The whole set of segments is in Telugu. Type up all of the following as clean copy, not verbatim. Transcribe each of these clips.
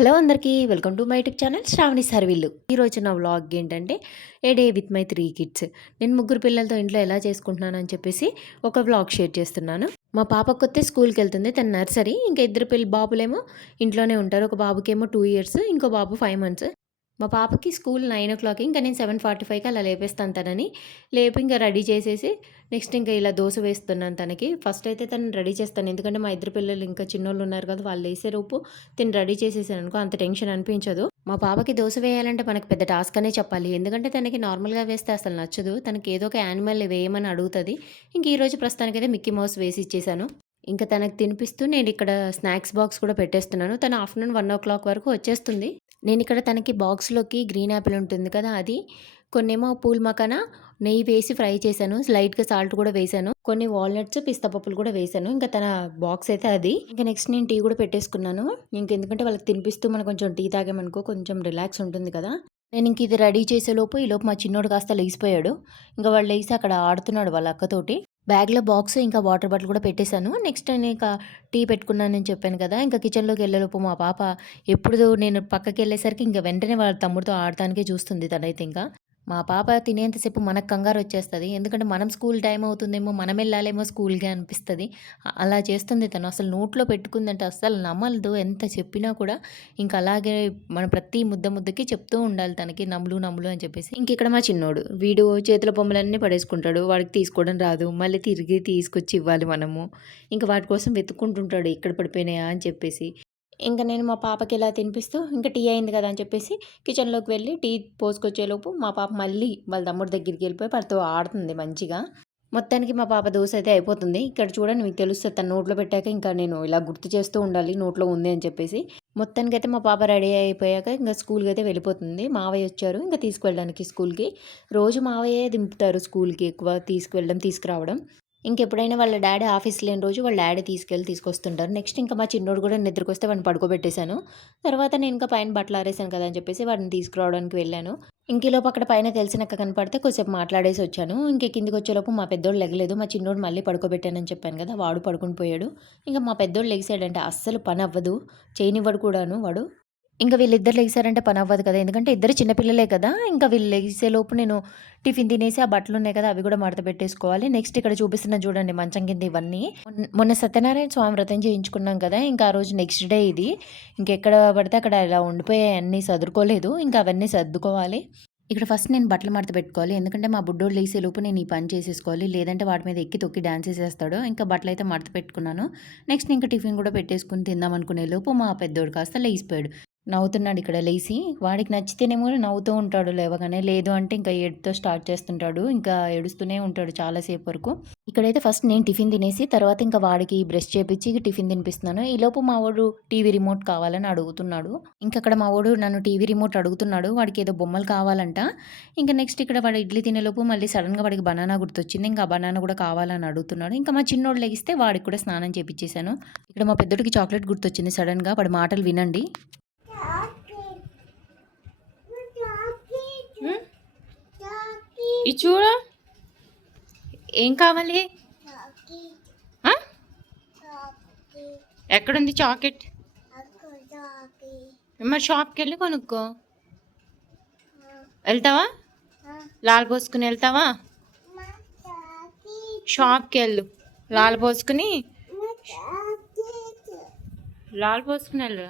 హలో అందరికీ welcome to my YouTube channel Sravani సర్విల్లు. ఈరోజు నా వ్లాగ్ ఏంటంటే a day with my 3 kids. నేను ముగ్గురు పిల్లలతో ఇంట్లో ఎలా చేసుకుంటున్నానని చెప్పేసి ఒక వ్లాగ్ షేర్ చేస్తున్నాను. మా పాపకొస్తే స్కూల్కి వెళ్తుంది, తను నర్సరీ. ఇంకా ఇద్దరు బాబులేమో ఇంట్లోనే ఉంటారు. ఒక బాబుకేమో 2 ఇయర్స్, ఇంకో బాబు 5 మంత్స్. మా పాపకి స్కూల్ 9 ఇంకా నేను 7:45కి అలా లేపేస్తాను తనని. లేపి ఇంకా రెడీ చేసేసి నెక్స్ట్ ఇంకా ఇలా దోశ వేస్తున్నాను తనకి. ఫస్ట్ అయితే తను రెడీ చేస్తాను, ఎందుకంటే మా ఇద్దరు పిల్లలు ఇంకా చిన్నోళ్ళు ఉన్నారు కదా, వాళ్ళు వేసేలోపు తిని రెడీ చేసేసాను అనుకో అంత టెన్షన్ అనిపించదు. మా పాపకి దోశ వేయాలంటే మనకి పెద్ద టాస్క్ అనే చెప్పాలి, ఎందుకంటే తనకి నార్మల్గా వేస్తే అసలు నచ్చదు. తనకి ఏదో ఒక యానిమల్ వేయమని అడుగుతుంది. ఇంక ఈరోజు ప్రస్తుతానికైతే మిక్కీ మౌస్ వేసి ఇచ్చేసాను. ఇంకా తనకు తినిపిస్తూ నేను ఇక్కడ స్నాక్స్ బాక్స్ కూడా పెట్టేస్తున్నాను. తను ఆఫ్టర్నూన్ 1 o'clock వరకు వచ్చేస్తుంది. నేను ఇక్కడ తనకి బాక్స్లోకి గ్రీన్ యాపిల్ ఉంటుంది కదా, అది కొన్నేమో పూల్ మకాన నెయ్యి వేసి ఫ్రై చేశాను, లైట్గా సాల్ట్ కూడా వేశాను, కొన్ని వాల్నట్స్ పిస్తా పప్పులు కూడా వేశాను. ఇంకా తన బాక్స్ అయితే అది. ఇంకా నెక్స్ట్ నేను టీ కూడా పెట్టేసుకున్నాను. ఎందుకంటే వాళ్ళకి తినిపిస్తూ మనం కొంచెం టీ తాగామనుకో కొంచెం రిలాక్స్ ఉంటుంది కదా. నేను ఇంక ఇది రెడీ చేసేలోపు ఈలోపు మా చిన్నోడు కాస్త లేచిపోయాడు. ఇంకా వాళ్ళు లేచి అక్కడ ఆడుతున్నాడు వాళ్ళ అక్కతోటి. బ్యాగ్లో బాక్స్ ఇంకా వాటర్ బాటిల్ కూడా పెట్టేశాను. నెక్స్ట్ నేను ఇంకా టీ పెట్టుకున్నానని చెప్పాను కదా, ఇంకా కిచెన్లోకి వెళ్ళేలోపు మా పాప ఎప్పుడు నేను పక్కకి వెళ్ళేసరికి ఇంకా వెంటనే వాళ్ళ తమ్ముడితో ఆడటానికే చూస్తుంది తనైతే. ఇంకా మా పాప తినేంతసేపు మనకు కంగారు వచ్చేస్తుంది, ఎందుకంటే మనం స్కూల్ టైం అవుతుందేమో, మనం వెళ్ళాలేమో స్కూల్కి అనిపిస్తుంది. అలా చేస్తుంది తను. అసలు నోట్లో పెట్టుకుందంటే అస్సలు నమ్మలదు, ఎంత చెప్పినా కూడా. ఇంకా అలాగే మనం ప్రతి ముద్దకి చెప్తూ ఉండాలి తనకి, నమ్ములు నమ్ములు అని చెప్పేసి. ఇంక ఇక్కడ మా చిన్నోడు, వీడు చేతుల బొమ్మలన్నీ పడేసుకుంటాడు, వాడికి తీసుకోవడం రాదు, మళ్ళీ తిరిగి తీసుకొచ్చి ఇవ్వాలి మనము. ఇంకా వాటి కోసం వెతుక్కుంటుంటాడు ఎక్కడ పడిపోయినాయా అని చెప్పేసి. ఇంకా నేను మా పాపకి ఇలా తినిపిస్తూ ఇంకా టీ అయింది కదా అని చెప్పేసి కిచెన్లోకి వెళ్ళి టీ పోసుకొచ్చేలోపు మా పాప మళ్ళీ వాళ్ళ తమ్ముడి దగ్గరికి వెళ్ళిపోయి వాడితో ఆడుతుంది మంచిగా. మొత్తానికి మా పాప దోశ అయితే అయిపోతుంది. ఇక్కడ చూడండి, మీకు తెలుస్తుంది తన నోట్లో పెట్టాక ఇంకా నేను ఇలా గుర్తు చేస్తూ ఉండాలి నోట్లో ఉంది అని చెప్పేసి. మొత్తానికి అయితే మా పాప రెడీ అయిపోయాక ఇంకా స్కూల్కి అయితే వెళ్ళిపోతుంది. మావయ్య వచ్చారు ఇంకా తీసుకువెళ్ళడానికి స్కూల్కి. రోజు మావయ్యే దింపుతారు స్కూల్కి, ఎక్కువ తీసుకువెళ్ళడం తీసుకురావడం. ఇంకెప్పుడైనా వాళ్ళ డాడీ ఆఫీస్ లేని రోజు వాళ్ళ డాడీ తీసుకొస్తుంటారు. నెక్స్ట్ ఇంకా మా చిన్నోడు కూడా నిద్రకొస్తే వాడిని పడుకోబెట్టేశాను. తర్వాత నేను ఇంకా పైన బట్టలు ఆరేసాను కదా అని చెప్పేసి వాడిని తీసుకురావడానికి వెళ్ళాను. ఇంకేలోపు అక్కడ పైన తెలిసినక్క కనపడితే కొద్దిసేపు మాట్లాడేసి వచ్చాను. కిందికి వచ్చేలోపు మా పెద్దోడు లెగలేదు. మా చిన్నోడు మళ్ళీ పడుకోబెట్టానని చెప్పాను కదా, వాడు పడుకుని పోయాడు. ఇంకా మా పెద్దోడు లెగిసాడంటే అస్సలు పని అవ్వదు, చేయనివ్వడు కూడాను వాడు. ఇంకా వీళ్ళిద్దరు లెగిసారంటే పని అవ్వదు కదా, ఎందుకంటే ఇద్దరు చిన్నపిల్లలే కదా. ఇంకా వీళ్ళు లెగిసేలోపు నేను టిఫిన్ తినేసి ఆ బట్టలు ఉన్నాయి కదా అవి కూడా మడత పెట్టేసుకోవాలి. నెక్స్ట్ ఇక్కడ చూపిస్తున్నా చూడండి మంచం కింద ఇవన్నీ. మొన్న సత్యనారాయణ స్వామి వ్రతం చేయించుకున్నాం కదా, ఇంకా ఆ రోజు నెక్స్ట్ డే ఇది. ఇంకెక్కడ పడితే అక్కడ ఇలా ఉండిపోయాయి, అన్నీ సర్దుకోలేదు, ఇంకా అవన్నీ సర్దుకోవాలి. ఇక్కడ ఫస్ట్ నేను బట్టలు మడత పెట్టుకోవాలి, ఎందుకంటే మా బుడ్డోడు లేసేలోపు నేను ఈ పని చేసేసుకోవాలి, లేదంటే వాటి మీద ఎక్కి తొక్కి డాన్స్ చేసేస్తాడు. ఇంకా బట్టలు అయితే మడత పెట్టుకున్నాను. నెక్స్ట్ ఇంకా టిఫిన్ కూడా పెట్టేసుకుని తిందాం అనుకునే లోపు మా పెద్దోడు కాస్త లేచిపోయాడు. నవ్వుతున్నాడు ఇక్కడ లేచి. వాడికి నచ్చితేనేమో నవ్వుతూ ఉంటాడు లేవగానే, లేదు అంటే ఇంకా ఏడుతో స్టార్ట్ చేస్తుంటాడు, ఇంకా ఏడుస్తూనే ఉంటాడు చాలాసేపు వరకు. ఇక్కడైతే ఫస్ట్ నేను టిఫిన్ తినేసి తర్వాత ఇంకా వాడికి బ్రష్ చేపించి టిఫిన్ తినిపిస్తున్నాను. ఈలోపు మా వాడు టీవీ రిమోట్ కావాలని అడుగుతున్నాడు. ఇంకా అక్కడ మా వాడు నన్ను టీవీ రిమోట్ అడుగుతున్నాడు, వాడికి ఏదో బొమ్మలు కావాలంట. ఇంకా నెక్స్ట్ ఇక్కడ వాడు ఇడ్లీ తినేలోపు మళ్ళీ సడన్గా వాడికి బనానా గుర్తొచ్చింది, ఇంకా బనానా కూడా కావాలని అడుగుతున్నాడు. ఇంకా మా చిన్నోడు లెగిస్తే వాడికి కూడా స్నానం చేపించేశాను. ఇక్కడ మా పెద్దోడికి చాక్లెట్ గుర్తొచ్చింది సడన్గా, వాడి మాటలు వినండి. ఇది చూడ, ఏం కావాలి? ఎక్కడుంది చాకెట్? మరి షాప్కి వెళ్ళి కొనుక్కో. వెళ్తావా? లాల్ పోసుకుని వెళ్తావా? షాప్కి వెళ్ళు, లాల్ పోసుకుని వెళ్ళు.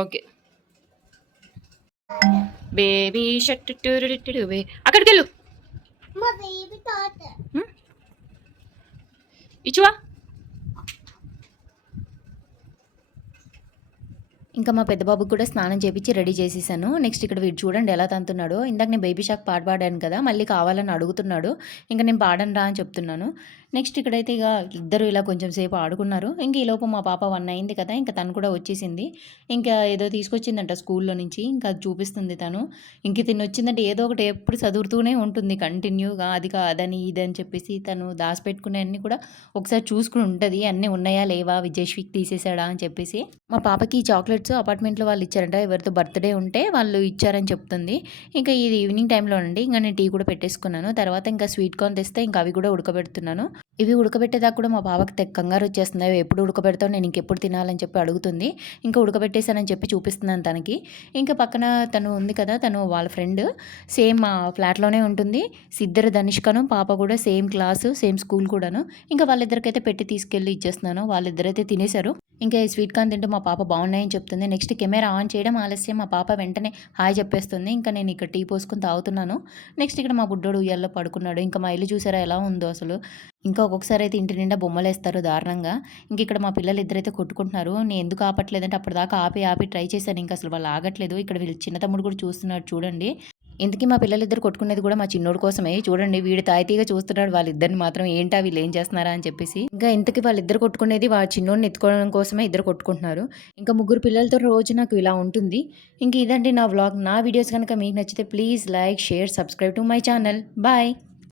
ఓకే బేబీ షర్ట్ అక్కడికి వెళ్ళు. ఇచ్చువా. ఇంకా మా పెద్ద బాబుకి కూడా స్నానం చేపించి రెడీ చేసేసాను. నెక్స్ట్ ఇక్కడ వీడు చూడండి ఎలా తంతున్నాడో. ఇందాక నేను బేబీ షాక్ పాట పాడాను కదా, మళ్ళీ కావాలని అడుగుతున్నాడు. ఇంకా నేను పాడను రా అని చెప్తున్నాను. నెక్స్ట్ ఇక్కడైతే ఇక ఇద్దరు ఇలా కొంచెం సేపు ఆడుకున్నారు. ఇంక ఈలోపు మా పాప 1 అయింది కదా! ఇంక తను కూడా వచ్చేసింది. ఇంకా ఏదో తీసుకొచ్చిందంట స్కూల్‌లో నుంచి. ఇంకా అది చూపిస్తుంది తను. ఇంక తినొచ్చిందంటే ఏదో ఒకటి ఎప్పుడు చదువుతూనే ఉంటుంది కంటిన్యూగా. అది కాదని, ఇదని చెప్పేసి తను దాసిపెట్టుకునేయన్నీ కూడా ఒకసారి చూసుకొని ఉంటది. అన్నీ ఉన్నాయా? లేవా? విజయశ్రీకి తీసేసాడా? అని చెప్పేసి. మా పాపకి ఈ చాక్లెట్స్ అపార్ట్మెంట్‌లో వాళ్ళు ఇచ్చారంట. ఎవరితో బర్త్‌డే ఉంటే వాళ్ళు ఇచ్చారని చెప్తుంది. ఇంకా ఇది ఈవినింగ్ టైంలోనండి. ఇంక నేను టీ కూడా పెట్టేసుకున్నాను. తర్వాత ఇంకా స్వీట్ కార్న్ తెస్తే ఇంకా అవి కూడా ఉడకబెడుతున్నాను. ఇవి ఉడకబెట్టేదాకా కూడా మా పాపకి తెగ కంగారొచ్చేస్తుంది. అవి ఎప్పుడు ఉడకబెడతావు? నేను ఇంకెప్పుడు తినాలని చెప్పి అడుగుతుంది. ఇంకా ఉడకబెట్టేసానని చెప్పి చూపిస్తున్నాను తనకి. ఇంకా పక్కన తను ఉంది కదా! తను వాళ్ళ ఫ్రెండ్ సేమ్ మా ఫ్లాట్‌లోనే ఉంటుంది. సిద్దరు ధనిష్కను, పాప కూడా సేమ్ క్లాసు, సేమ్ స్కూల్ కూడాను. ఇంకా వాళ్ళిద్దరికైతే పెట్టి తీసుకెళ్ళి ఇచ్చేస్తున్నాను. వాళ్ళిద్దరైతే తినేశారు. ఇంకా ఈ స్వీట్ కార్న్ తింటూ మా పాప బాగున్నాయని చెప్తుంది. నెక్స్ట్ కెమెరా ఆన్ చేయడం ఆలస్యం. మా పాప వెంటనే హాయ్ చెప్పేస్తుంది. ఇంకా నేను ఇక్కడ టీ పోసుకొని తాగుతున్నాను. నెక్స్ట్ ఇక్కడ మా బుడ్డోడు ఉయ్యాల్లో పడుకున్నాడు. ఇంకా మా ఇల్లు చూసారా ఎలా ఉందో అసలు. ఇంకా ఒక్కొక్కసారి అయితే ఇంటి నిండా బొమ్మలేస్తారు దారుణంగా. ఇంక ఇక్కడ మా పిల్లలిద్దరైతే కొట్టుకుంటున్నారు. నేను ఎందుకు ఆపట్లేదంటే అప్పటిదాకా ఆపి ట్రై చేశాను. ఇంక అసలు వాళ్ళు ఆగట్లేదు. ఇక్కడ వీళ్ళ చిన్న తమ్ముడు కూడా చూస్తున్నాడు చూడండి. ఇంతకీ మా పిల్లలిద్దరు కొట్టుకునేది కూడా మా చిన్నోడు కోసమే. చూడండి వీడు తాయితీగా చూస్తున్నాడు వాళ్ళిద్దరిని మాత్రం. ఏంటా వీళ్ళేం చేస్తున్నారా అని చెప్పేసి. ఇంకా ఇంతకీ వాళ్ళిద్దరు కొట్టుకునేది చిన్నోడిని ఎత్తుకోవడం కోసమే ఇద్దరు కొట్టుకుంటున్నారు. ఇంకా ముగ్గురు పిల్లలతో రోజు నాకు ఇలా ఉంటుంది. ఇంక ఇదండి నా వ్లాగ్. నా వీడియోస్ కనుక మీకు నచ్చితే please like, share, subscribe to my channel. Bye.